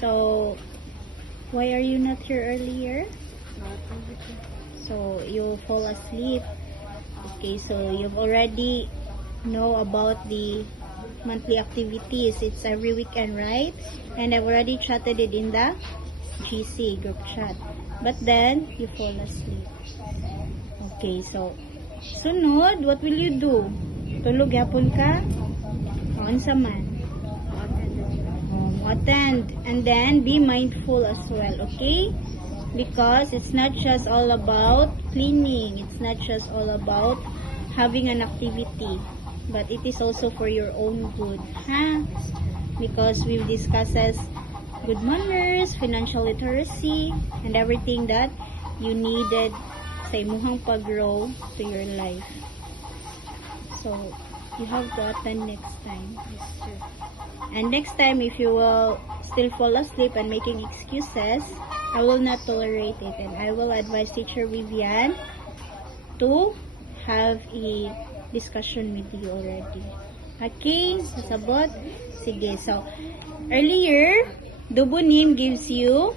So, why are you not here earlier? So, you fall asleep. Okay, so you've already know about the monthly activities. It's every weekend, right? And I've already chatted it in the GC group chat. But then, you fall asleep. Okay, so, sunod, what will you do? Tulog yapon ka? On sa man? Attend. And then, be mindful as well, okay? Because it's not just all about cleaning. It's not just all about having an activity. But it is also for your own good. Ha? Because we've discussed good manners, financial literacy, and everything that you needed sa imuhang pag-grow to your life. So, you have to attend next time. Yes, sir. And next time, if you will still fall asleep and making excuses, I will not tolerate it. And I will advise Teacher Vivian to have a discussion with you already. Okay? Sasabot? Sige. So, earlier, Dubunim gives you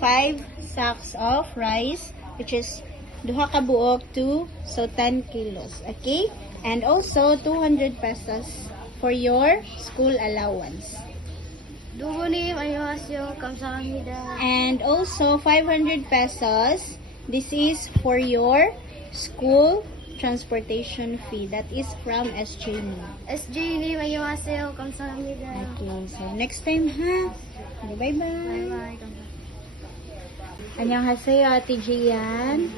5 sacks of rice, which is duha ka buok, 2, so 10 kilos. Okay? And also, 200 pesos for your school allowance. Dugunim, annyeonghaseyo, kamsahamnida. And also, 500 pesos. This is for your school transportation fee. That is from SJNI. SJ님, annyeonghaseyo, kamsahamnida. Okay, so next time ha. Okay, bye-bye. Bye-bye. Annyeonghaseyo, Ate Gian.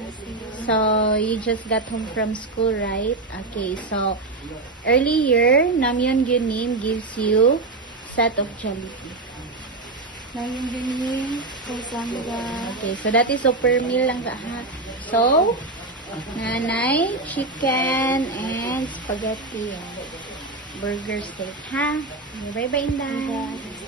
So, you just got home from school, right? Okay, so, earlier, Namyeon Gyunim gives you set of Jollibee. Namyeon Gyunim, Kamsahamnida. okay, so that is super meal lang ha. So, nanay, chicken, and spaghetti. Burger steak, ha? Okay, bye-bye, Inday.